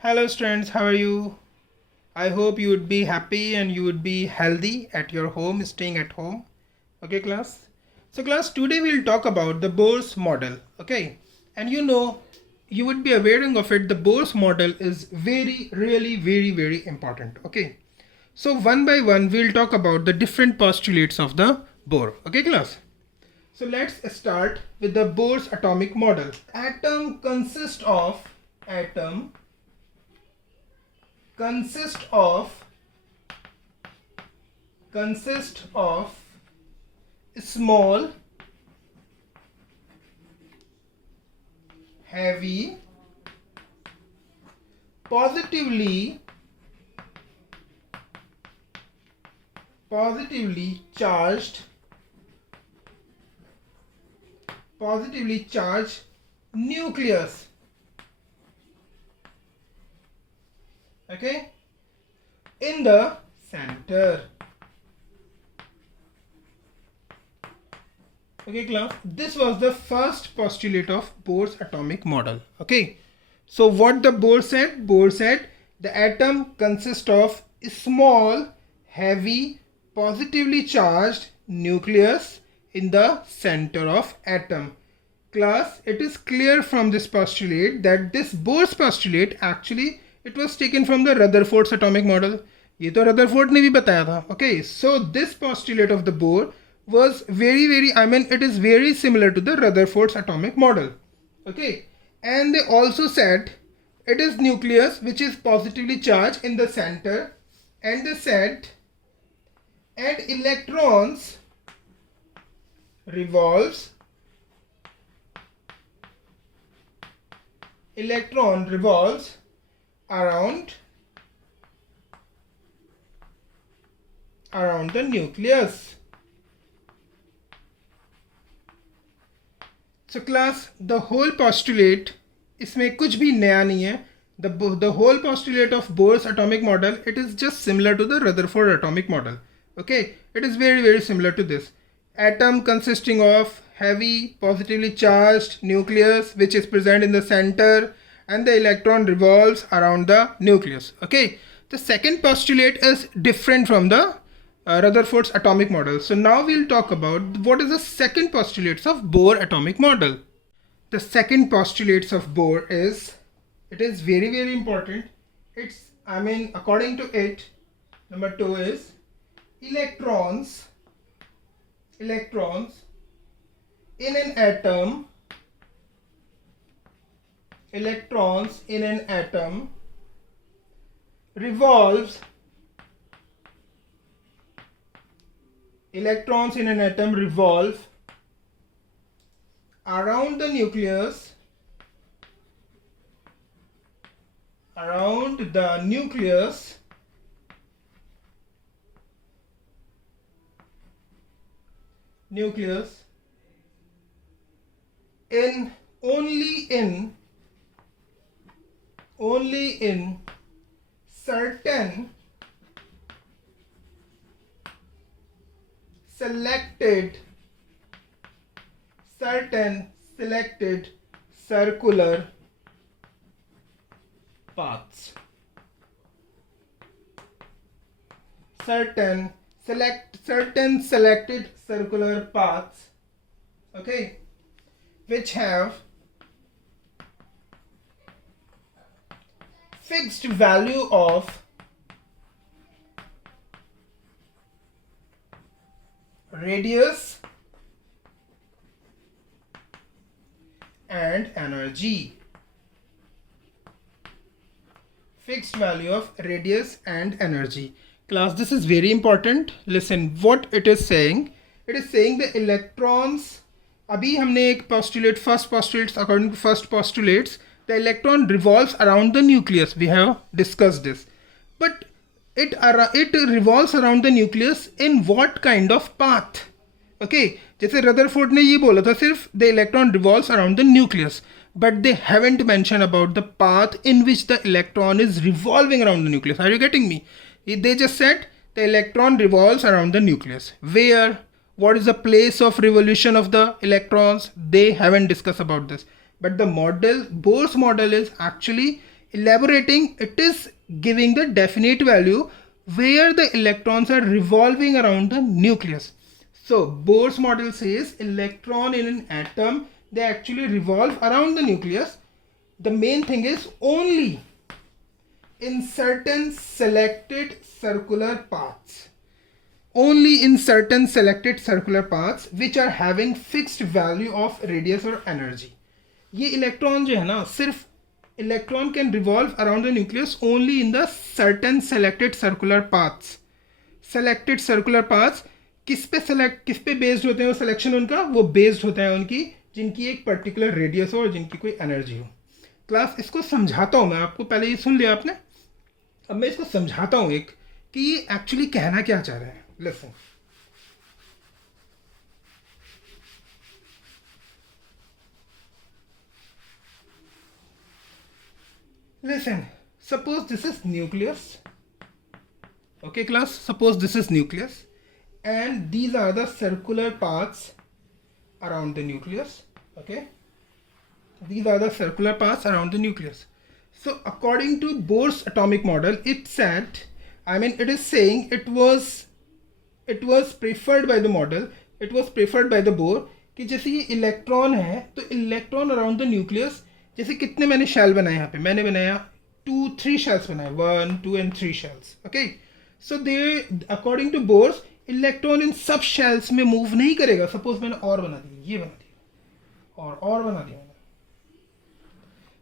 Hello students, how are you? I hope you would be happy and you would be healthy at your home, staying at home. Okay class? So class, today we'll talk about the Bohr's model. Okay? And you would be aware of it, the Bohr's model is very important. Okay? So one by one we'll talk about the different postulates of the Bohr. Okay class? So let's start with the Bohr's atomic model. Atom consist of small, heavy, positively charged nucleus. Okay, in the center. Okay class, this was the first postulate of Bohr's atomic model. Okay, so what the Bohr said? Bohr said the atom consists of small, heavy, positively charged nucleus in the center of atom. Class, it is clear from this postulate that this Bohr's postulate actually it was taken from the Rutherford's atomic model. ये तो Rutherford ने भी बताया था. Okay, so this postulate of the Bohr was it is very similar to the Rutherford's atomic model. Okay, and they also said it is nucleus which is positively charged in the center, and they said and electron revolves around the nucleus. So class, the whole postulate, इसमें कुछ भी नया नहीं है. The whole postulate of Bohr's atomic model, it is just similar to the Rutherford atomic model. Okay, it is very similar to this. Atom consisting of heavy, positively charged nucleus which is present in the center, and the electron revolves around the nucleus. Okay, the second postulate is different from the Rutherford's atomic model. So now we'll talk about what is the second postulates of Bohr atomic model. The second postulates of Bohr is, it is very important. According to it, number 2 is electrons in an atom revolve around the nucleus in only in certain selected circular paths. Certain selected circular paths, okay, which have fixed value of radius and energy. Class, this is very important. Listen what it is saying. It is saying the electrons, अभी हमने एक postulate, first postulates, according to first postulates, the electron revolves around the nucleus. We have discussed this, but it revolves around the nucleus in what kind of path? Okay, जैसे Rutherford ने ये बोला था सिर्फ the electron revolves around the nucleus, but they haven't mentioned about the path in which the electron is revolving around the nucleus. Are you getting me? They just said the electron revolves around the nucleus. Where? What is the place of revolution of the electrons? They haven't discussed about this. But the model, Bohr's model, is actually Elaborating, it is giving the definite value where the electrons are revolving around the nucleus. So Bohr's model says electron in an atom, they actually revolve around the nucleus. The main thing is only in certain selected circular paths. Only in certain selected circular paths which are having fixed value of radius or energy. ये इलेक्ट्रॉन जो है ना, सिर्फ electron can revolve around the nucleus only in the certain selected circular paths. Selected circular paths किस पे बेस्ड होते हैं? वो सिलेक्शन उनका वो बेस्ड होता है उनकी जिनकी एक पर्टिकुलर रेडियस हो और जिनकी कोई एनर्जी हो. क्लास इसको समझाता हूँ मैं आपको. पहले ये सुन लिया आपने, अब मैं इसको समझाता हूँ एक कि ये एक्चुअली कहना क्या चाह रहे हैं. Listen. Listen, suppose this is nucleus. Okay class, suppose this is nucleus and these are the circular paths around the nucleus. Okay, these are the circular paths around the nucleus. So according to Bohr's atomic model, it said, it is saying it was preferred by the model, it was preferred by the Bohr कि जैसे ये इलेक्ट्रॉन है तो electron around the nucleus, जैसे कितने मैंने शेल बनाए यहाँ पे, मैंने बनाया 3 शेल्स बनाए, 1 2 and 3 shells. Okay, so they according to Bohr's electron इन सब शेल्स में मूव नहीं करेगा. सपोज मैंने और बना दिया, ये बना दिया और बना दिया मैंने.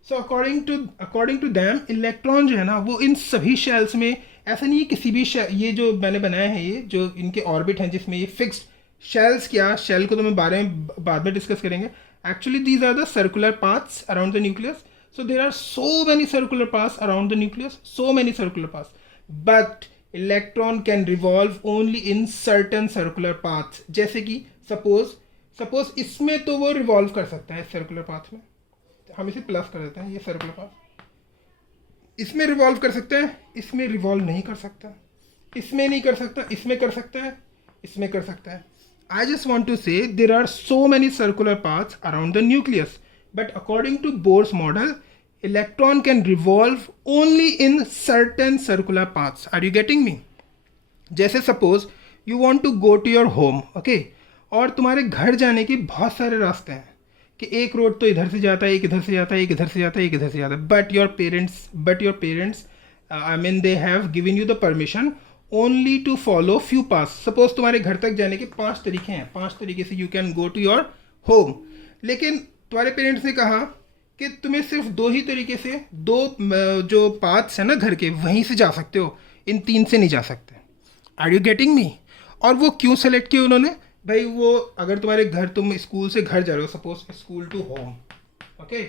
So according to them electron जो है ना वो इन सभी शेल्स में, ऐसा नहीं है किसी भी ये जो मैंने बनाया है, ये जो इनके ऑर्बिट हैं जिसमें ये फिक्स्ड शेल्स, क्या शेल को तो मैं बाद में डिस्कस करेंगे. Actually, these are the circular paths around the nucleus. So there are so many circular paths around the nucleus, so many circular paths. But electron can revolve only in certain circular paths. जैसे कि suppose इसमें तो वो revolve कर सकता है circular path में, हम इसे प्लस कर देते हैं, ये circular path. इसमें revolve कर सकता है, इसमें revolve नहीं कर सकता, इसमें नहीं कर सकता, इसमें कर सकता है, इसमें कर सकता है. I just want to say there are so many circular paths around the nucleus, but according to Bohr's model, electron can revolve only in certain circular paths. Are you getting me? जैसे suppose you want to go to your home, okay? और तुम्हारे घर जाने के बहुत सारे रास्ते हैं कि एक रोड तो इधर से जाता है, एक इधर से जाता है, एक इधर से जाता है, एक इधर से जाता है. But your parents, they have given you the permission only to follow few paths. Suppose तुम्हारे घर तक जाने के 5 तरीके हैं, 5 तरीके से you can go to your home. लेकिन तुम्हारे पेरेंट्स ने कहा कि तुम्हें सिर्फ 2 ही तरीके से, 2 जो पाथ्स हैं ना घर के, वहीं से जा सकते हो, इन 3 से नहीं जा सकते. Are you getting me? और वो क्यों सेलेक्ट किया उन्होंने? भाई वो अगर तुम्हारे घर, तुम स्कूल से घर जा रहे हो, suppose school to home, okay,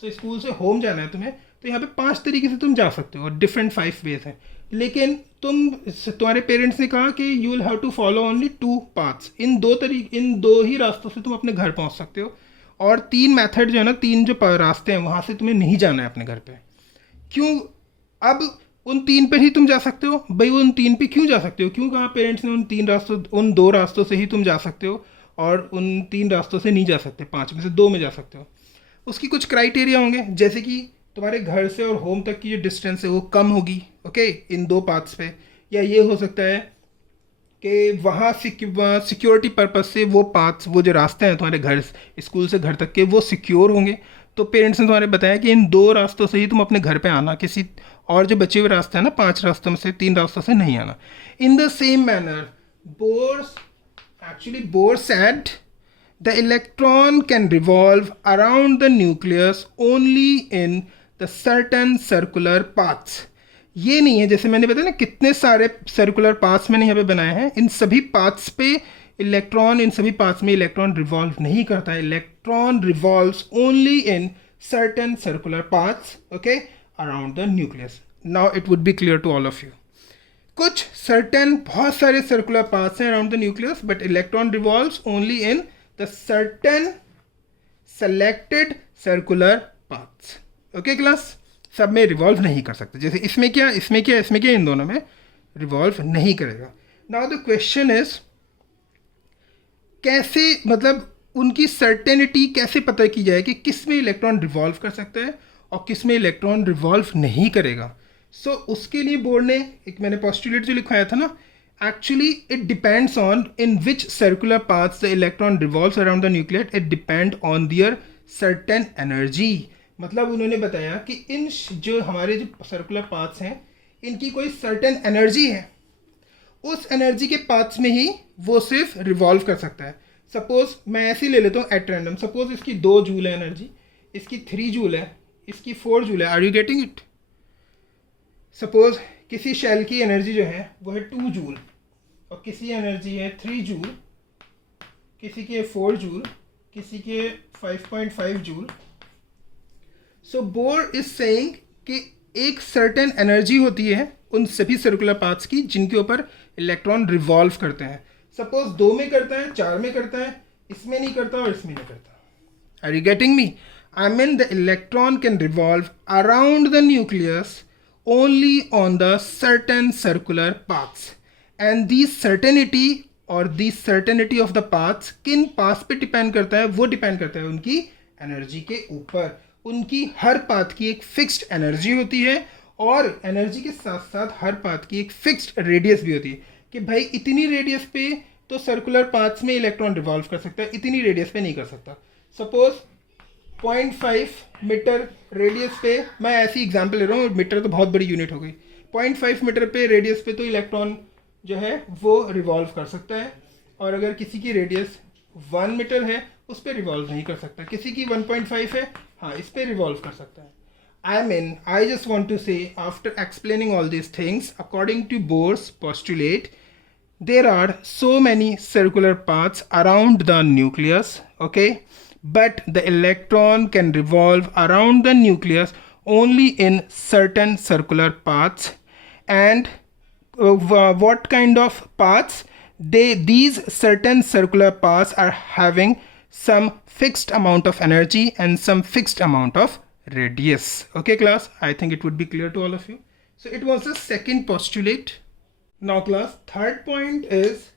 so school से होम जाना है तुम्हें, तो यहाँ पे 5 तरीके से तुम जा सकते हो, डिफरेंट 5 वेज हैं. लेकिन तुम्हारे पेरेंट्स ने कहा कि you will have to follow only 2 paths. इन 2 ही रास्तों से तुम अपने घर पहुंच सकते हो, और 3 मेथड जो है ना, 3 जो रास्ते हैं वहाँ से तुम्हें नहीं जाना है अपने घर पे. क्यों? अब उन 3 पे ही तुम जा सकते हो. भाई उन 3 पे क्यों जा सकते हो? क्यों कहा पेरेंट्स ने उन 2 रास्तों से ही तुम जा सकते हो और उन 3 रास्तों से नहीं जा सकते, 5 में से 2 में जा सकते हो? उसकी कुछ क्राइटेरिया होंगे, जैसे कि तुम्हारे घर से और होम तक की जो डिस्टेंस है वो कम होगी, ओके, इन 2 पाथ्स पे. या ये हो सकता है कि वहाँ सिक्योरिटी पर्पस से वो पाथ्स, वो जो रास्ते हैं तुम्हारे घर स्कूल से घर तक के, वो सिक्योर होंगे. तो पेरेंट्स ने तुम्हारे बताया कि इन 2 रास्तों से ही तुम अपने घर पे आना, किसी और जो बचे हुए रास्ते हैं ना 5 रास्तों में से 3 रास्तों से नहीं आना. इन the same manner Bohr said the electron can revolve around the nucleus only in the certain circular paths. ये नहीं है जैसे मैंने बताया ना कितने सारे सर्कुलर पाथ्स मैंने यहाँ पे बनाए हैं, इन सभी पाथ्स पे इलेक्ट्रॉन, इन सभी पाथ्स में इलेक्ट्रॉन रिवॉल्व नहीं करता है. Electron revolves only in certain circular paths, okay, around the nucleus. Now it would be clear to all of you. कुछ सर्टेन, बहुत सारे सर्कुलर पाथ्स हैं around the nucleus, but electron revolves only in the certain selected circular paths. Okay class, सब में रिवॉल्व नहीं कर सकते. जैसे इसमें क्या, इन दोनों में रिवॉल्व नहीं करेगा. नाउ द क्वेश्चन इज कैसे, मतलब उनकी सर्टेनिटी कैसे पता की जाए कि किस में इलेक्ट्रॉन रिवॉल्व कर सकता है और किस में इलेक्ट्रॉन रिवॉल्व नहीं करेगा. सो उसके लिए बोर्ड ने एक मैंने पोस्टुलेट जो लिखवाया था ना, actually it depends on in which circular paths the electron revolves around the nucleus. It depend on their certain energy. मतलब उन्होंने बताया कि इन जो हमारे जो सर्कुलर पाथ्स हैं इनकी कोई सर्टेन एनर्जी है, उस एनर्जी के पाथ्स में ही वो सिर्फ रिवॉल्व कर सकता है. सपोज मैं ऐसे ही ले लेता हूँ एट रैंडम. सपोज इसकी 2 जूल है एनर्जी, इसकी 3 जूल है, इसकी 4 जूल है. Are you getting it? Suppose किसी शेल की एनर्जी जो है वो है 2 जूल और किसी एनर्जी है 3 जूल, किसी की है 4 जूल, किसी की है 5.5 joule. So bore is saying कि एक सर्टेन एनर्जी होती है उन सभी सर्कुलर पाथ्स की जिनके ऊपर इलेक्ट्रॉन रिवॉल्व करते हैं. सपोज 2 में करता है, 4 में करता है, इसमें नहीं करता और इसमें नहीं करता. Are you getting me? I mean the electron can revolve around the nucleus only on the certain circular paths, and the certainty of the paths किन पाथ पे डिपेंड करता है? वो डिपेंड करता है उनकी एनर्जी के ऊपर. उनकी हर पाथ की एक फिक्स्ड एनर्जी होती है और एनर्जी के साथ साथ हर पाथ की एक फिक्स्ड रेडियस भी होती है कि भाई इतनी रेडियस पे तो सर्कुलर पाथ्स में इलेक्ट्रॉन रिवॉल्व कर सकता है, इतनी रेडियस पे नहीं कर सकता. सपोज 0.5 मीटर रेडियस पे, मैं ऐसी एग्जांपल ले रहा हूँ, मीटर तो बहुत बड़ी यूनिट हो गई. 0.5 मीटर पे रेडियस पे तो इलेक्ट्रॉन जो है वो रिवॉल्व कर सकता है, और अगर किसी की रेडियस 1 मीटर है उस पर रिवॉल्व नहीं कर सकता. किसी की 1.5 है, हाँ इस पर रिवॉल्व कर सकता है. I just want to say, after explaining all these things, according to Bohr's postulate, there are so many circular paths around the nucleus, okay? But the electron can revolve around the nucleus only in certain circular paths. And what kind of paths? These certain circular paths are having some fixed amount of energy and some fixed amount of radius. Okay class, I think it would be clear to all of you. So it was the second postulate. Now class, third point is,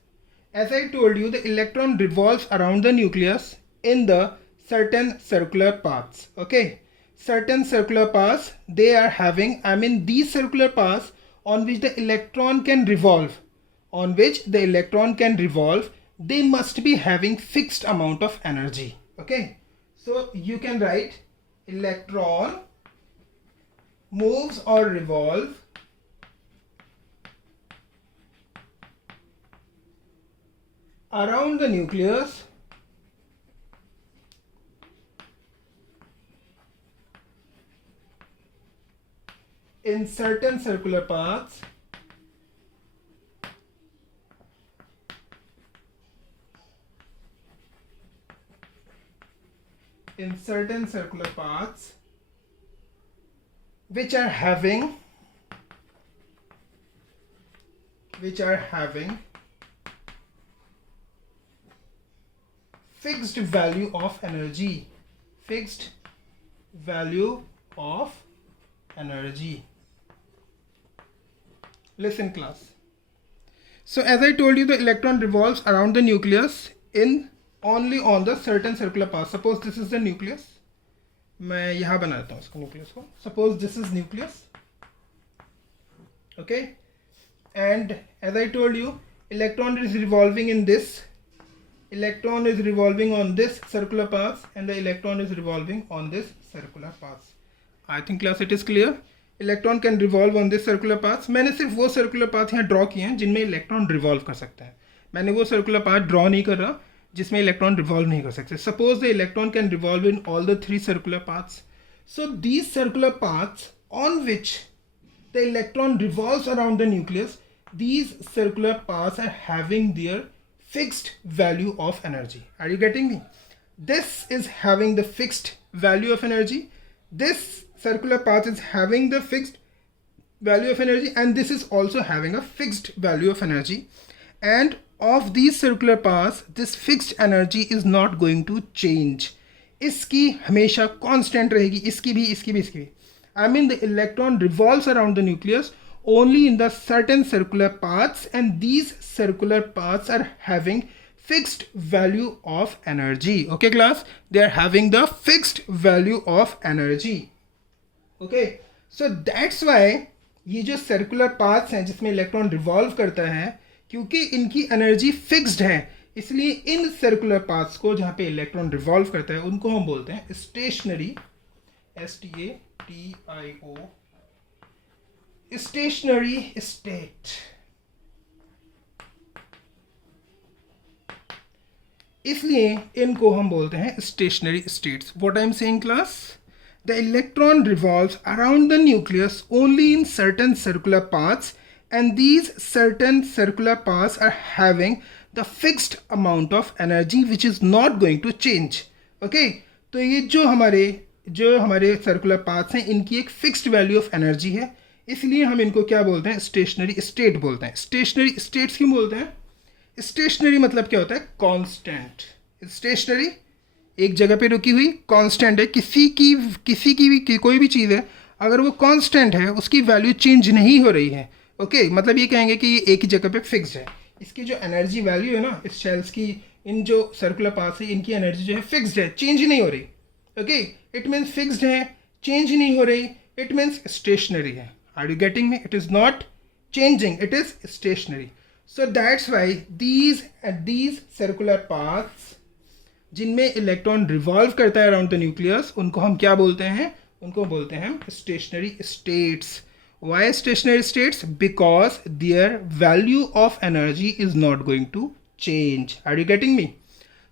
as I told you, the electron revolves around the nucleus in the certain circular paths. Okay, certain circular paths they are having, I mean these circular paths on which the electron can revolve, they must be having fixed amount of energy. Okay, so you can write electron moves or revolve around the nucleus in certain circular paths which are having fixed value of energy. Listen class. So as I told you, the electron revolves around the nucleus in only on the certain circular path. Suppose this is the nucleus. मैं यहाँ बना देता हूँ इसको nucleus को. Suppose this is nucleus. Okay. And as I told you, electron is revolving in this. Electron is revolving on this circular path and the electron is revolving on this circular path. I think class it is clear. Electron can revolve on this circular path. मैंने सिर्फ वो circular path यहाँ ड्रॉ किए हैं जिनमें electron revolve कर सकता है. मैंने वो सर्कुलर पाथ ड्रॉ नहीं कर रहा जिसमें इलेक्ट्रॉन रिवॉल्व नहीं कर सकते. Suppose the electron can revolve in all the 3 circular paths. So these circular paths on which the electron revolves around the nucleus, these circular paths are having their fixed value of energy. Are you getting me? This is having the fixed value of energy. This circular path is having the fixed value of energy, and this is also having a fixed value of energy. And of these circular paths, this fixed energy is not going to change. इसकी हमेशा constant रहेगी, इसकी भी. I mean the electron revolves around the nucleus only in the certain circular paths, and these circular paths are having fixed value of energy. Okay class, they are having the fixed value of energy. Okay, so that's Y ये जो circular paths हैं जिसमें electron revolve करता है, क्योंकि इनकी energy fixed है, इसलिए इन सर्कुलर पाथ्स को जहाँ पे इलेक्ट्रॉन रिवॉल्व करता है उनको हम बोलते हैं स्टेशनरी, STATIO, स्टेशनरी स्टेट। इसलिए इनको हम बोलते हैं stationary states. What I am saying class? The electron revolves around the nucleus only in certain circular paths, and these certain circular paths are having the fixed amount of energy which is not going to change. Okay, तो ये जो हमारे circular paths हैं इनकी एक fixed value of energy है, इसलिए हम इनको क्या बोलते हैं? स्टेशनरी स्टेट बोलते हैं। स्टेशनरी स्टेट्स क्यों बोलते हैं? स्टेशनरी मतलब क्या होता है? कांस्टेंट। स्टेशनरी एक जगह पे रुकी हुई, कांस्टेंट है। किसी की भी कोई भी चीज़ है, अगर वो कांस्टेंट है उसकी वैल्यू चेंज नहीं हो रही है। ओके, मतलब ये कहेंगे कि ये एक ही जगह पे फिक्स्ड है। इसकी जो एनर्जी वैल्यू है ना, इस शेल्स की, इन जो सर्कुलर पाथ्स है इनकी एनर्जी जो है फिक्स्ड है, चेंज नहीं हो रही। ओके, इट मीन्स फिक्स्ड है, चेंज नहीं हो रही, इट मीन्स स्टेशनरी है। Are you getting me? It is not changing, it is stationary. So that's why these circular paths जिनमें इलेक्ट्रॉन रिवॉल्व करता है अराउंड द न्यूक्लियस, उनको हम क्या बोलते हैं? उनको बोलते हैं stationary states. Why stationary states? Because their value of energy is not going to change. Are you getting me?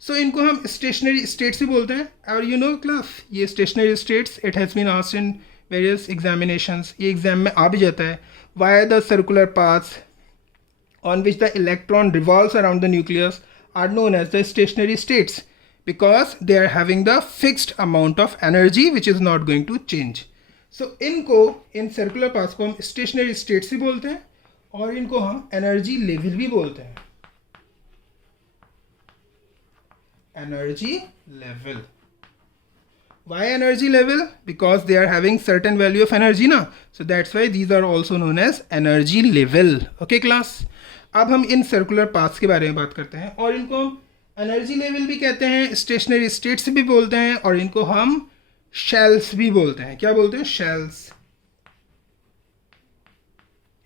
So इनको हम स्टेशनरी स्टेट्स ही बोलते हैं। और यू नो क्लास, ये stationary states it has been asked in various examinations, ये exam में आ भी जाता है। Why are the circular paths on which the electron revolves around the nucleus are known as the stationary states? Because they are having the fixed amount of energy which is not going to change. So इनको, in circular paths को हम stationary states भी बोलते हैं और इनको हम energy level भी बोलते हैं। Energy level. Why energy level? Because they are having certain value of energy ना, so that's why these are also known as energy level. Okay class? अब हम इन सर्कुलर पाथ्स के बारे में बात करते हैं और इनको हम एनर्जी लेवल भी कहते हैं, स्टेशनरी स्टेट्स भी बोलते हैं और इनको हम शेल्स भी बोलते हैं। क्या बोलते हैं? शेल्स।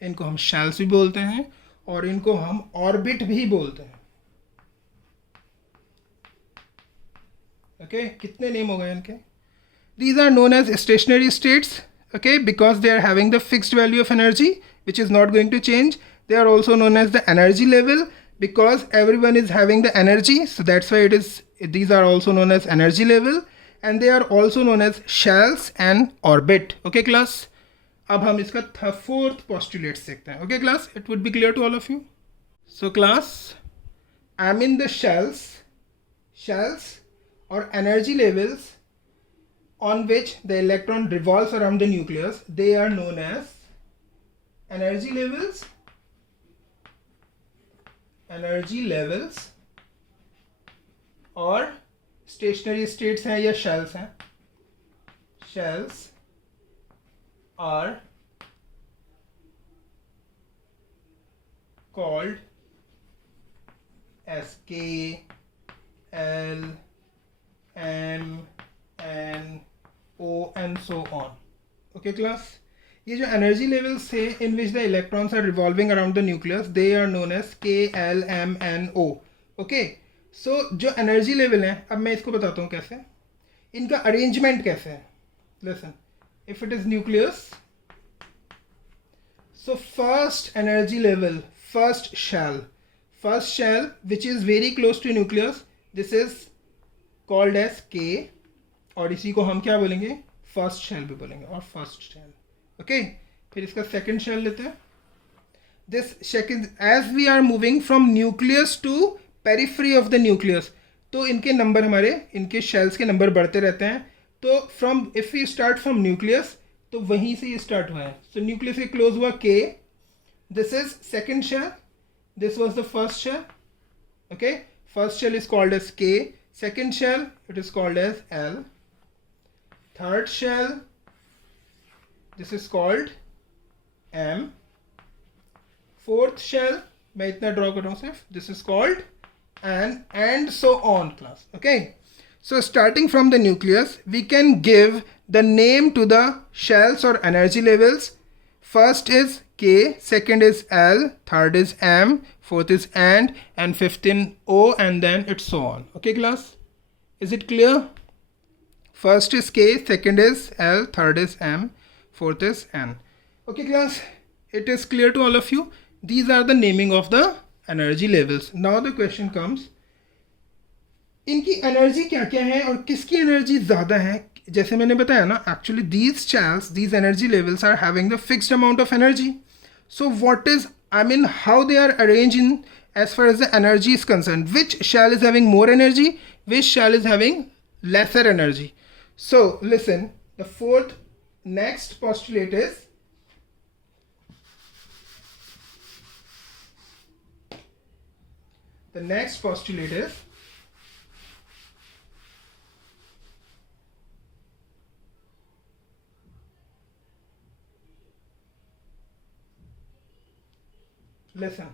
इनको हम शेल्स भी बोलते हैं और इनको हम ऑर्बिट भी बोलते हैं। ओके, कितने नेम हो गए इनके? These are known as stationary states, okay, because they are having the fixed value of energy which is not going to change. They are also known as the energy level because everyone is having the energy, so that's why these are also known as energy level, and they are also known as shells and orbit. Okay class, अब हम इसका fourth postulate देखते हैं। Okay class, it would be clear to all of you. So class, I am in the shells or energy levels on which the electron revolves around the nucleus. They are known as energy levels और stationary states हैं या shells हैं। Shells are called as K, L, M, N, O and so on. Okay class, ये जो energy levels थे in which the electrons are revolving around the nucleus, they are known as K, L, M, N, O. Okay, so जो energy level है, अब मैं इसको बताता हूँ कैसे, इनका अरेंजमेंट कैसे है। Listen, if it is nucleus, so first energy level, first shell which is very close to nucleus, this is called as K, और इसी को हम क्या बोलेंगे? फर्स्ट शेल भी बोलेंगे, और फर्स्ट शेल। ओके, फिर इसका सेकंड शेल लेते हैं। This second, as we are moving from nucleus to periphery of the nucleus, तो इनके नंबर, हमारे इनके शेल्स के नंबर बढ़ते रहते हैं। तो from, if we start from nucleus, तो वहीं से ये स्टार्ट हुआ है। सो न्यूक्लियस से क्लोज हुआ K, this is second shell, this was the first shell. Okay, first shell is called as K, second shell it is called as L, third shell this is called M, fourth shell मैं इतना ड्रॉ कर रहा हूँ सिर्फ, this is called N, and so on class. Okay, So starting from the nucleus, we can give the name to the shells or energy levels. First is K, second is L, third is M, fourth is and fifth is O, and then it's so on. Okay class? Is it clear? First is K, second is L, third is M, fourth is N. Okay class? It is clear to all of you? These are the naming of the energy levels. Now the question comes, इनकी एनर्जी क्या क्या है और किसकी एनर्जी ज़्यादा है. जैसे मैंने बताया ना, actually these shells, these energy levels are having the fixed amount of energy. So what is, I mean how they are arrange in as far as the energy is concerned, which shell is having more energy, which shell is having lesser energy. So listen, the fourth next postulate is, listen,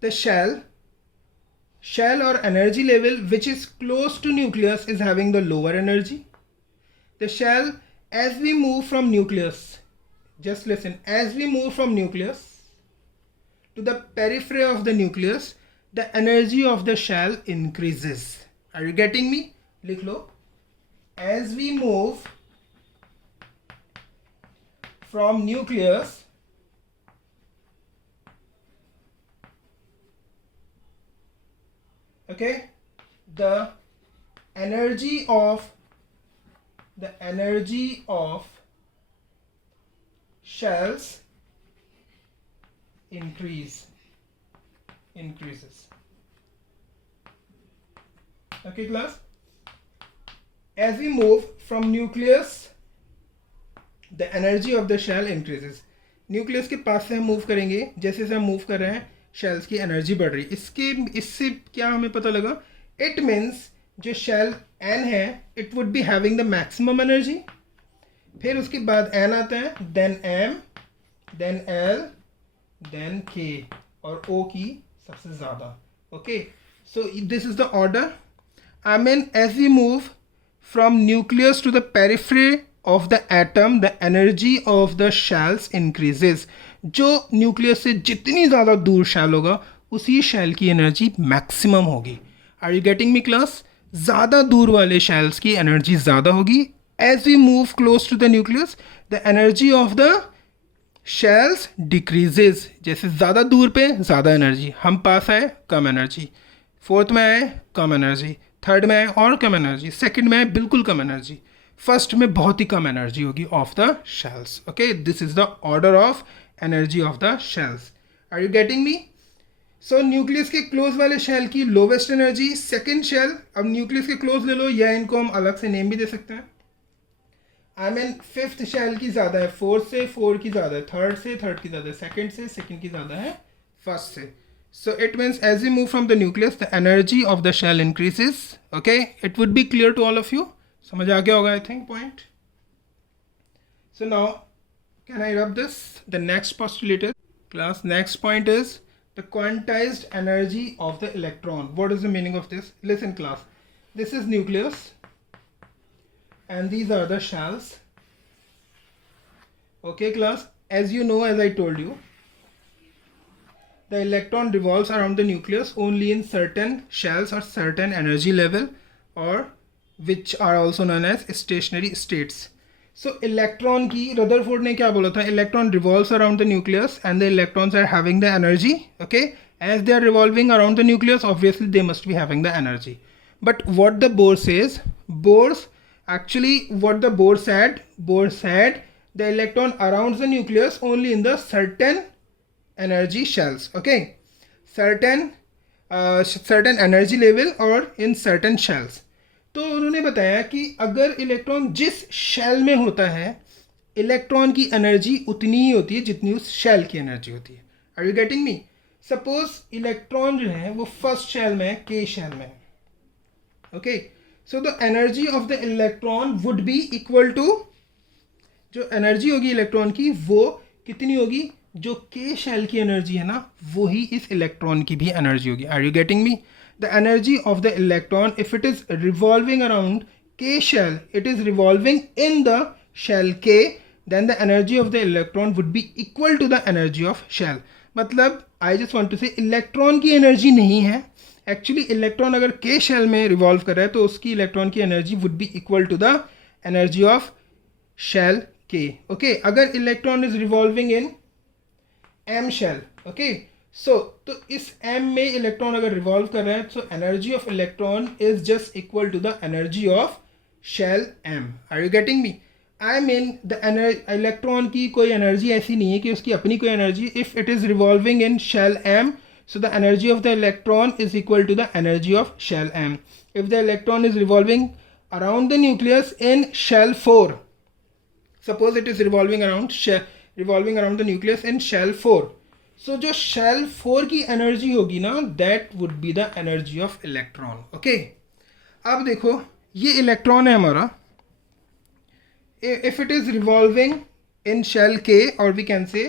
the shell or energy level which is close to nucleus is having the lower energy. The shell, as we move from nucleus, just listen, as we move from nucleus to the periphery of the nucleus, the energy of the shell increases. Are you getting me? लिख लो. As we move from nucleus okay, the energy of shells increases. Okay class, as we move from nucleus the energy of the shell increases. Nucleus के पास से हम मूव करेंगे, जैसे जैसे हम मूव कर रहे हैं शेल्स की एनर्जी बढ़ रही. इससे क्या हमें पता लगा? इट मीन्स जो शेल एन है it would be having the maximum energy. फिर उसके बाद एन आता है, then M, then L, then K, और ओ की सबसे ज़्यादा. Okay, so this is the order. I mean as we move from nucleus to the periphery of the atom, the energy of the shells increases. जो nucleus से जितनी ज़्यादा दूर shell होगा उसी शेल की एनर्जी मैक्सिमम होगी. Are you getting me class? ज़्यादा दूर वाले शेल्स की एनर्जी ज़्यादा होगी. As we move close to the nucleus the energy of the shells decreases. जैसे ज़्यादा दूर पे ज़्यादा एनर्जी, हम पास आए कम एनर्जी, फोर्थ में आए कम एनर्जी, थर्ड में आए और कम एनर्जी, सेकेंड में आए बिल्कुल कम एनर्जी, फर्स्ट में बहुत ही कम एनर्जी होगी of the shells. Okay, this is the order of energy of the shells. Are you getting me? So nucleus के क्लोज वाले शेल की लोवेस्ट एनर्जी, सेकेंड शेल. अब न्यूक्लियस के क्लोज ले लो, या इनको हम अलग से नेम भी दे सकते हैं. आई मीन फिफ्थ शेल की ज़्यादा है फोर्थ से, फोर की ज़्यादा है थर्ड से, थर्ड की ज़्यादा है सेकेंड से, सेकेंड की ज़्यादा है फर्स्ट से. So it means as we move from the nucleus, the energy of the shell increases. Okay, it would be clear to all of you. समझ आ गया होगा I think point. So now can I rub this? The next postulate is, class, next point is the quantized energy of the electron. What is the meaning of this? Listen class, this is nucleus and these are the shells. Okay class, as you know, as I told you, the electron revolves around the nucleus only in certain shells or certain energy level, or which are also known as stationary states. So electron की रदरफोर्ड ने क्या बोला था? Electron revolves around the nucleus and the electrons are having the energy. Okay, as they are revolving around the nucleus, obviously they must be having the energy. But what the Bohr says, what the Bohr said the electron around the nucleus only in the certain energy shells. Okay, certain energy level or in certain shells. तो उन्होंने बताया कि अगर इलेक्ट्रॉन जिस शेल में होता है, इलेक्ट्रॉन की एनर्जी उतनी ही होती है जितनी उस शेल की एनर्जी होती है. Are you getting me? Suppose electron जो है वो फर्स्ट शेल में है, के शेल में. Okay, so the energy of the electron would be equal to, जो एनर्जी होगी इलेक्ट्रॉन की वो कितनी होगी? जो के शेल की एनर्जी है ना, वो ही इस इलेक्ट्रॉन की भी एनर्जी होगी. Are you getting me? the energy of the electron, if it is revolving around K shell, it is revolving in the shell K, then the energy of the electron would be equal to the energy of shell. मतलब I just want to say electron की energy नहीं है, actually electron अगर K shell में revolve कर रहा है तो उसकी इलेक्ट्रॉन की energy would be equal to the energy of shell K. Okay, अगर electron is revolving in M shell, okay, so तो इस M में इलेक्ट्रॉन अगर रिवॉल्व कर रहा है तो energy of electron is just equal to the energy of shell M. Are you getting me? I mean the electron की कोई एनर्जी ऐसी नहीं है कि उसकी अपनी कोई energy, if it is revolving in shell M, so the energy of the electron is equal to the energy of shell M. If the electron is revolving around the nucleus in shell 4, suppose it is revolving around the nucleus in shell 4, so जो shell 4 की energy होगी ना, that would be the energy of electron. Okay, अब देखो ये electron है हमारा, if it is revolving in shell K, or we can say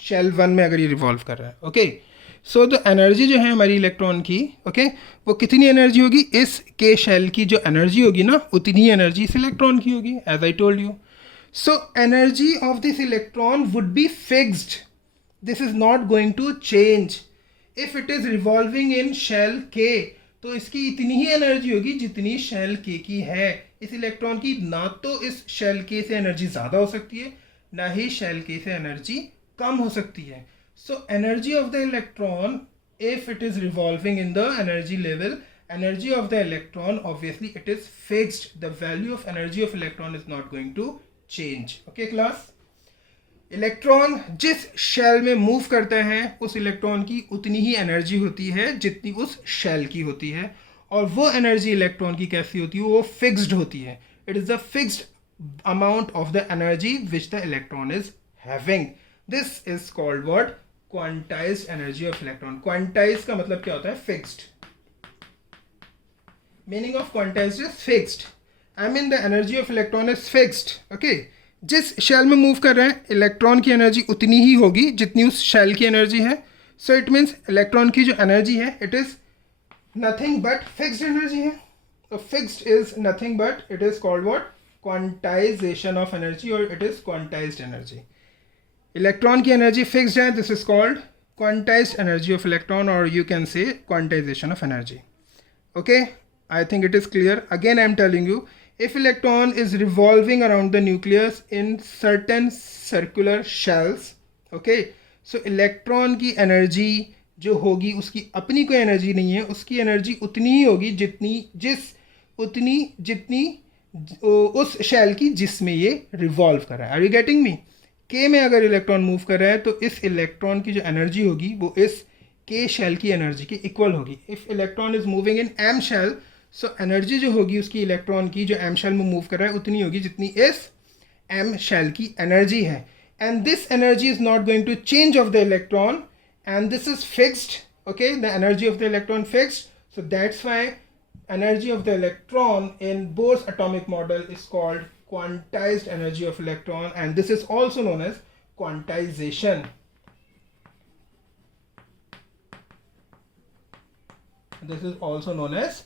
shell 1 में अगर ये revolve कर रहा है, okay, सो द एनर्जी जो है हमारी इलेक्ट्रॉन की, ओके, वो कितनी एनर्जी होगी, इस के शेल की जो एनर्जी होगी ना, उतनी ही एनर्जी इस इलेक्ट्रॉन की होगी, as I told you. So energy of this electron would be fixed, this is not going to change. If it is revolving in shell K, तो इसकी इतनी ही एनर्जी होगी जितनी शेल के की है. इस इलेक्ट्रॉन की ना तो इस शेल के से एनर्जी ज़्यादा हो सकती है, ना ही शेल के से एनर्जी कम हो सकती है. So energy of the electron, if it is revolving in the energy level, energy of the electron obviously it is fixed. The value of energy of electron is not going to change. Okay class? Electron जिस शेल में मूव करते हैं उस इलेक्ट्रॉन की उतनी ही एनर्जी होती है जितनी उस शेल की होती है, और वो एनर्जी इलेक्ट्रॉन की कैसी होती है, वो फिक्स्ड होती है. It is the fixed amount of the energy which the electron is having. This is called what? Quantized energy of electron. Quantize का मतलब क्या होता है? Fixed. Meaning of quantized is fixed. I mean the energy of electron is fixed. Okay, जिस शेल में move कर रहे हैं इलेक्ट्रॉन की एनर्जी उतनी ही होगी जितनी उस शेल की एनर्जी है. सो इट मीन्स इलेक्ट्रॉन की जो एनर्जी है it is nothing but fixed energy है. तो fixed is nothing but it is called what? Quantization of energy, और it is quantized energy. Electron की एनर्जी फिक्स्ड है, this is called quantized energy of electron, और you can say quantization of energy. Okay, I think it is clear. Again I am telling you, if electron is revolving around the nucleus in certain circular shells, okay, so electron की energy जो होगी उसकी अपनी कोई एनर्जी नहीं है, उसकी एनर्जी उतनी ही होगी जितनी उस शेल की जिसमें ये रिवॉल्व कर रहा है. Are you getting me? K में अगर इलेक्ट्रॉन मूव कर रहा है तो इस इलेक्ट्रॉन की जो एनर्जी होगी वो इस के शेल की एनर्जी के इक्वल होगी. If electron is moving in M shell, so energy जो होगी उसकी इलेक्ट्रॉन की जो एम शेल में मूव कर रहा है उतनी होगी जितनी इस एम शेल की एनर्जी है. And this energy is not going to change of the electron, and this is fixed. Okay, the energy of the electron fixed. So that's why energy of the electron in Bohr's atomic model is called quantized energy of electron, and this is also known as quantization. This is also known as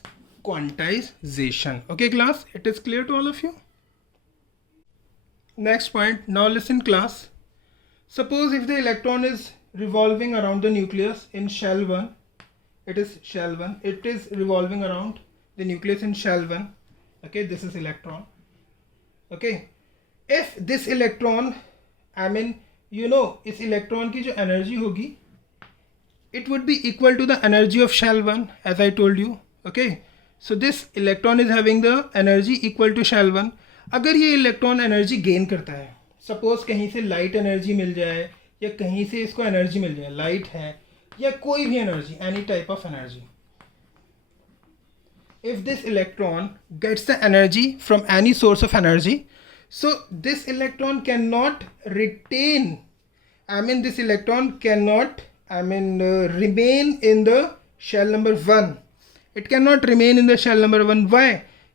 quantization. Okay class, it is clear to all of you? Next point, now listen class. Suppose if the electron is revolving around the nucleus in shell 1, it is shell 1, it is revolving around the nucleus in shell 1. Okay, this is electron. Okay, if this electron, I mean you know इस electron की जो energy होगी it would be equal to the energy of shell 1, as I told you. Okay, so this electron is having the energy equal to shell 1. अगर ये electron energy gain करता है, सपोज कहीं से लाइट एनर्जी मिल जाए या कहीं से इसको एनर्जी मिल जाए, लाइट है या कोई भी energy, any type of energy, if this electron gets the energy from any source of energy, so this electron cannot retain, I mean this electron cannot, I mean remain in the shell number 1. It cannot remain in the shell number 1. Why?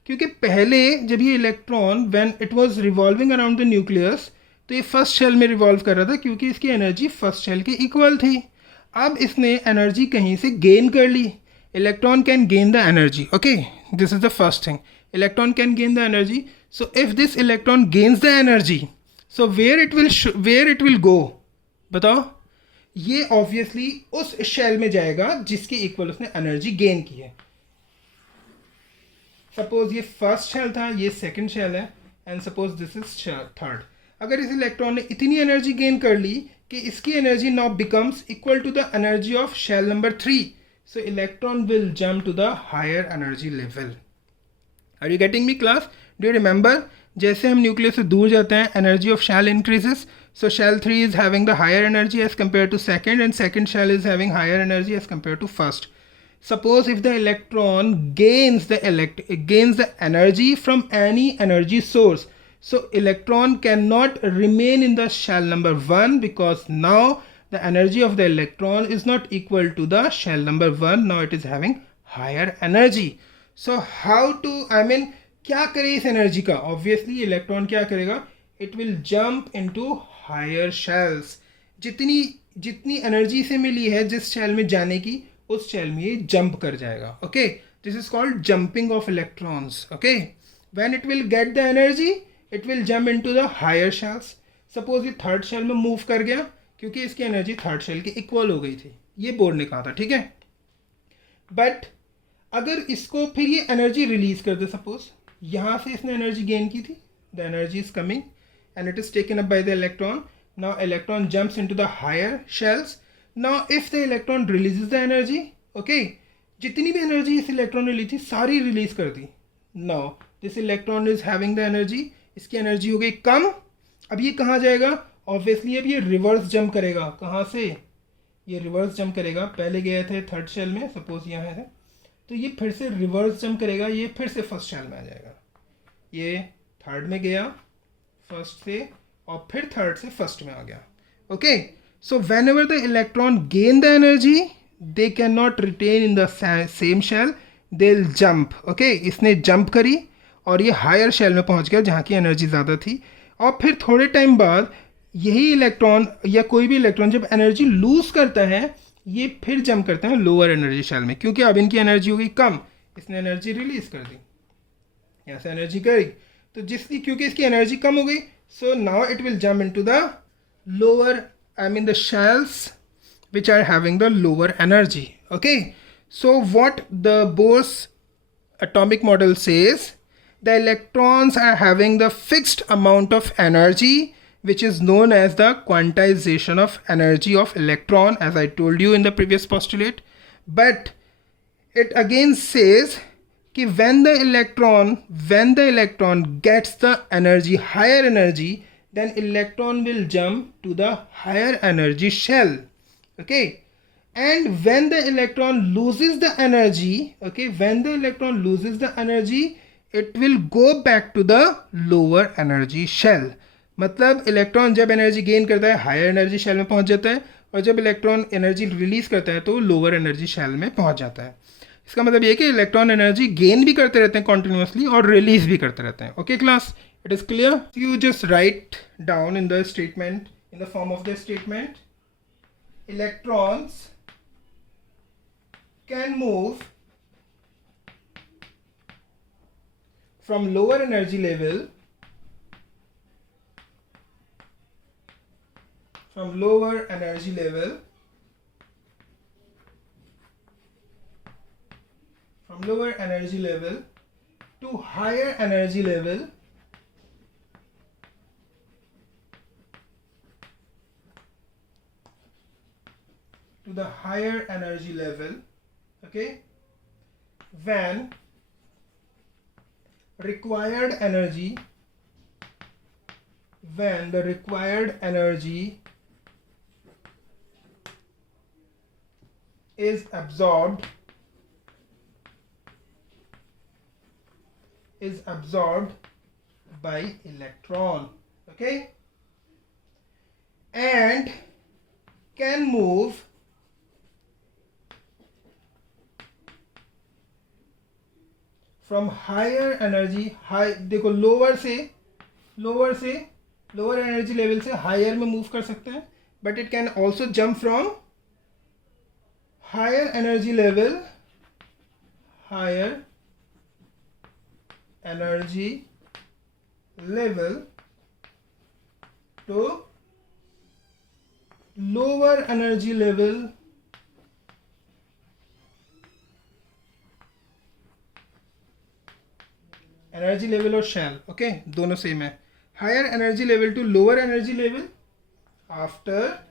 क्योंकि पहले जब ये electron when it was revolving around the nucleus, तो ये first shell में revolve कर रहा था क्योंकि इसकी एनर्जी फर्स्ट शेल के इक्वल थी. अब इसने एनर्जी कहीं से गेन कर ली, electron can gain the energy. Okay, this is the first thing. Electron can gain the energy. So if this electron gains the energy, so where it will go, बताओ. ये ऑब्वियसली उस शेल में जाएगा जिसके इक्वल उसने एनर्जी गेन की है. सपोज ये फर्स्ट शेल था, ये सेकंड शेल है, and suppose this is third. अगर इस इलेक्ट्रॉन ने इतनी एनर्जी गेन कर ली कि इसकी energy now becomes equal to the energy of shell number 3, so electron will jump to the higher energy level. Are you getting me, class? Do you remember? जैसे हम न्यूक्लियस से दूर जाते हैं, energy of shell increases. So shell 3 is having the higher energy as compared to second, and second shell is having higher energy as compared to first. Suppose if the electron gains the energy from any energy source, so electron cannot remain in the shell number 1 because now the energy of the electron is not equal to the shell number 1. Now it is having higher energy. So how to, क्या करे इस एनर्जी का? Obviously electron क्या करेगा? It will jump into higher shells. जितनी एनर्जी से मिली है जिस शेल में जाने की, उस शेल में ये जंप कर जाएगा. Okay, this is called jumping of electrons. Okay, when it will get the energy, it will jump into the higher shells. Suppose ये थर्ड शेल में मूव कर गया क्योंकि इसकी एनर्जी थर्ड शेल के इक्वल हो गई थी. ये बोर्ड ने कहा था, ठीक है. बट अगर इसको फिर ये एनर्जी रिलीज कर दे, सपोज यहाँ से इसने एनर्जी गेन की थी, the energy is coming and it is taken up by the electron. Now electron jumps into the higher shells. Now if the electron releases the energy, okay, जितनी भी एनर्जी इस इलेक्ट्रॉन ने ली थी सारी रिलीज कर दी. Now this electron is having the energy, इसकी energy हो गई कम. अब ये कहाँ जाएगा? ऑब्वियसली अब ये रिवर्स जंप करेगा. कहाँ से? ये रिवर्स जंप करेगा. पहले गए थे थर्ड शेल में, सपोज यहाँ है, तो ये फिर से रिवर्स जंप करेगा. ये फिर से फर्स्ट शेल में आ जाएगा. ये थर्ड में गया फर्स्ट से, और फिर थर्ड से फर्स्ट में आ गया. Okay, so whenever the electron gain the energy, they can not retain in the same shell, they will jump. Okay, इसने जंप करी और ये हायर शेल में पहुँच गया जहाँ की एनर्जी ज़्यादा थी. और फिर थोड़े टाइम बाद यही इलेक्ट्रॉन या कोई भी इलेक्ट्रॉन जब एनर्जी लूज करता है, ये फिर जंप करते हैं लोअर एनर्जी शेल में, क्योंकि अब इनकी एनर्जी हो गई कम, इसने एनर्जी रिलीज कर दी, यहाँ से एनर्जी गई, तो क्योंकि इसकी एनर्जी कम हो गई, so now it will jump into the lower, the shells which are having the lower energy. Okay, so what the Bohr's atomic model says, the electrons are having the fixed amount of energy which is known as the quantization of energy of electron, as I told you in the previous postulate. But it again says कि when the electron gets the energy, higher energy, then electron will jump to the higher energy shell. Okay, and when the electron loses the energy, it will go back to the lower energy shell. मतलब इलेक्ट्रॉन जब energy gain करता है higher energy shell में पहुंच जाता है, और जब इलेक्ट्रॉन एनर्जी रिलीज करता है तो लोअर एनर्जी शेल में पहुंच जाता है. इसका मतलब ये कि इलेक्ट्रॉन एनर्जी गेन भी करते रहते हैं कॉन्टिन्यूसली और रिलीज भी करते रहते हैं. Okay class, it is clear? You just write down in the statement, in the form of the statement, electrons can move from lower energy level to higher energy level to the higher energy level, okay, when the required energy is absorbed by electron, okay, and can move from higher energy, देखो lower energy level से higher में move कर सकते हैं, but it can also jump from higher energy level higher energy level to lower energy level energy level और shell okay दोनों same है higher energy level to lower energy level after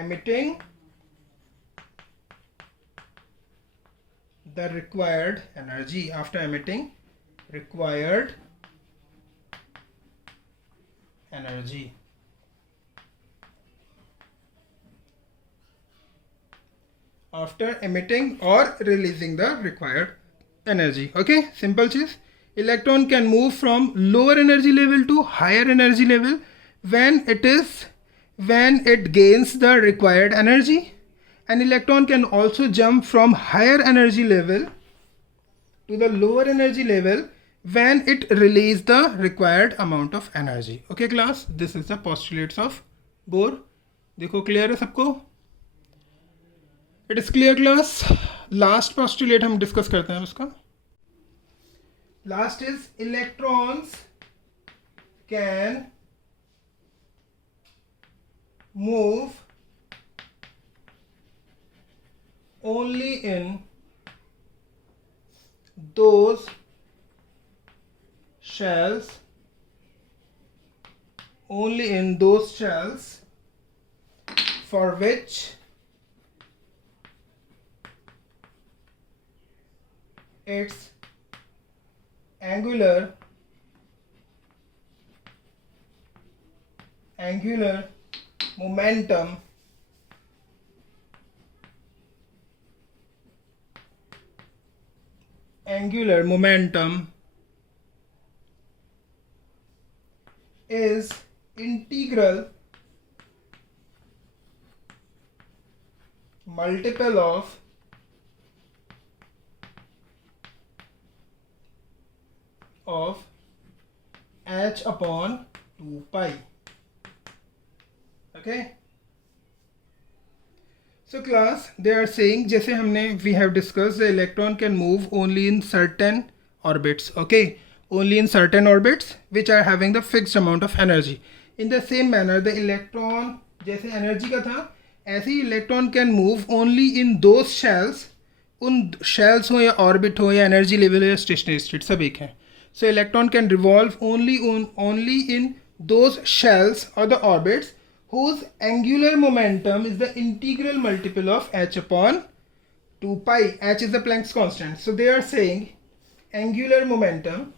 emitting the required energy after emitting required energy after emitting or releasing the required energy okay simple चीज electron can move from lower energy level to higher energy level when it gains the required energy. An electron can also jump from higher energy level to the lower energy level when it releases the required amount of energy. Okay class, this is the postulates of Bohr. देखो clear है सबको? It is clear class. Last postulate हम discuss करते हैं उसका. Last is electrons can move only in those shells for which its angular momentum is integral multiple of h upon 2 pi. Okay, so class they are saying जैसे हमने we have discussed the electron can move only in certain orbits. Okay, only in certain orbits which are having the fixed amount of energy. In the same manner the electron जैसे energy का था ऐसे ही electron can move only in those shells, उन shells हो या orbit हो या energy level हो या stationary state सब एक हैं. So electron can revolve only in those shells or the orbits whose angular momentum is the integral multiple of h upon 2 pi. H is the Planck's constant. So they are saying angular momentum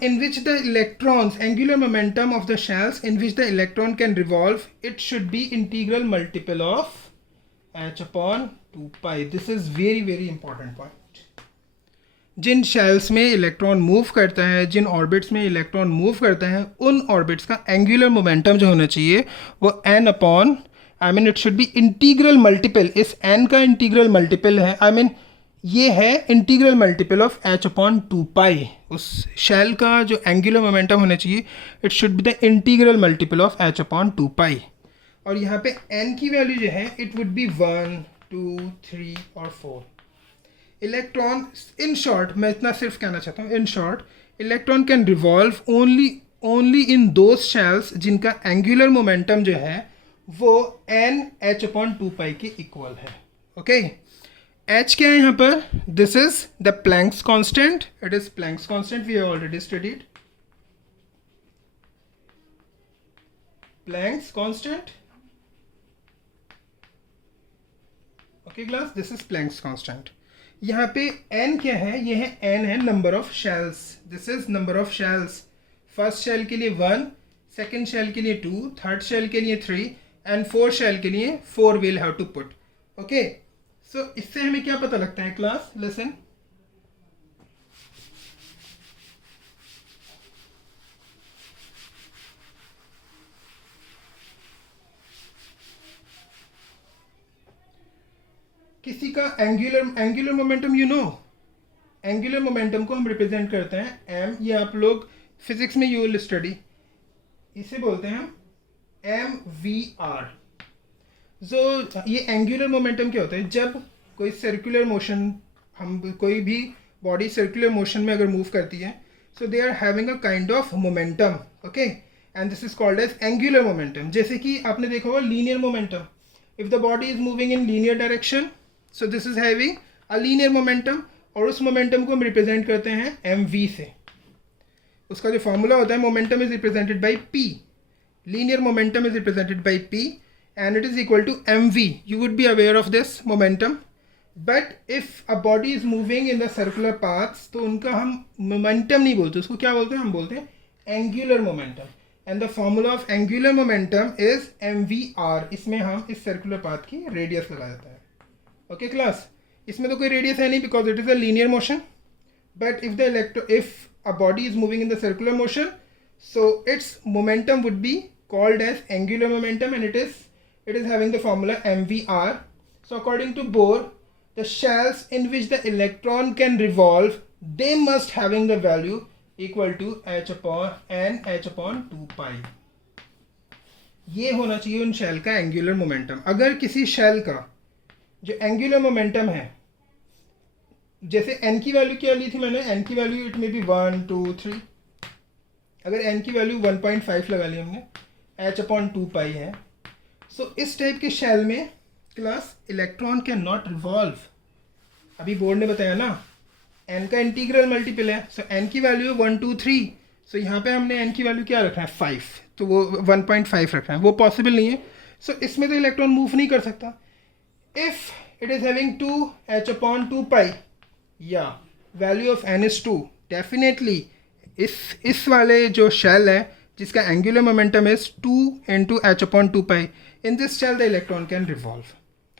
in which the electrons, angular momentum of the shells in which the electron can revolve, it should be integral multiple of h upon 2 pi. This is very very important point. जिन shells में electron move करता है, जिन ऑर्बिट्स में electron move करता है, उन ऑर्बिट्स का angular momentum जो होना चाहिए वो n upon it should be integral multiple. इस n का इंटीग्रल मल्टीपल है ये है integral multiple of h upon 2 पाई. उस शेल का जो एंगुलर मोमेंटम होना चाहिए it should be the integral multiple of h upon 2 पाई. और यहाँ पे n की वैल्यू जो है इट वुड बी 1 2 3 और 4. इलेक्ट्रॉन इन शॉर्ट मैं इतना सिर्फ कहना चाहता हूँ in short electron can revolve only in those shells जिनका एंगुलर मोमेंटम जो है वो n h अपॉन 2 पाई के इक्वल है. ओके h क्या है यहाँ पर? This is the Planck's constant. It is Planck's constant we have already studied. Planck's constant. Okay class this is Planck's constant. यहाँ पे n क्या है? ये है n है number of shells. This is number of shells. First shell के लिए 1, second shell के लिए 2, थर्ड शेल के लिए 3 एंड फोर्थ शेल के लिए 4 will have to put. Okay so इससे हमें क्या पता लगता है क्लास? लिसन. किसी का एंगुलर मोमेंटम एंगुलर मोमेंटम को हम रिप्रेजेंट करते हैं m. ये आप लोग फिजिक्स में यू विल स्टडी, इसे बोलते हैं हम MVR। जो ये एंगुलर मोमेंटम क्या होता है, जब कोई सर्कुलर मोशन, हम कोई भी बॉडी सर्कुलर मोशन में अगर मूव करती है, so they are having a kind of momentum, okay, and this is called as angular momentum. जैसे कि आपने देखा होगा linear momentum, if the body is moving in linear direction, so this is having a linear momentum, और उस मोमेंटम को हम रिप्रेजेंट करते हैं mv से। उसका जो फॉर्मूला होता है, momentum is represented by p, linear momentum is represented by p and it is equal to mv. You would be aware of this momentum, but if a body is moving in the circular paths, तो उनका हम momentum नहीं बोलते, उसको क्या बोलते हैं, हम बोलते हैं angular momentum, and the formula of angular momentum is mvr। इसमें हम इस circular path की radius लगा देते हैं, okay class। इसमें तो कोई radius है नहीं because it is a linear motion, but if a body is moving in the circular motion, so its momentum would be called as angular momentum, and it is having the formula mvr. So according to Bohr, the shells in which the electron can revolve, they must having the value equal to h upon 2 pi। ये होना चाहिए उन शेल का angular momentum. अगर किसी शेल का जो angular momentum है, जैसे n की वैल्यू क्या ली थी मैंने, n की वैल्यू इट में बी 1 2 3, अगर n की वैल्यू 1.5 लगा ली हमने, h upon 2 पाई है, सो इस टाइप के शेल में class electron can not revolve. अभी बोर्ड ने बताया ना, n का इंटीग्रल मल्टीपल है, सो n की वैल्यू है 1 2 3, सो यहाँ पे हमने n की वैल्यू क्या रखना है 5, तो वो 1.5 रखना है, वो पॉसिबल नहीं है। सो इसमें तो इलेक्ट्रॉन मूव नहीं कर सकता। If it is having 2 h upon 2 पाई, या वैल्यू ऑफ n is 2, डेफिनेटली इस वाले जो शेल है जिसका angular momentum is 2 into h upon 2 pi, in this shell the electron can revolve,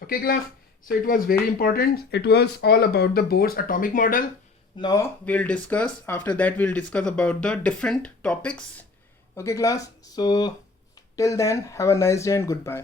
okay class। So it was very important, it was all about the Bohr's atomic model। Now we'll discuss, after that we'll discuss about the different topics, okay class। So till then, have a nice day and goodbye।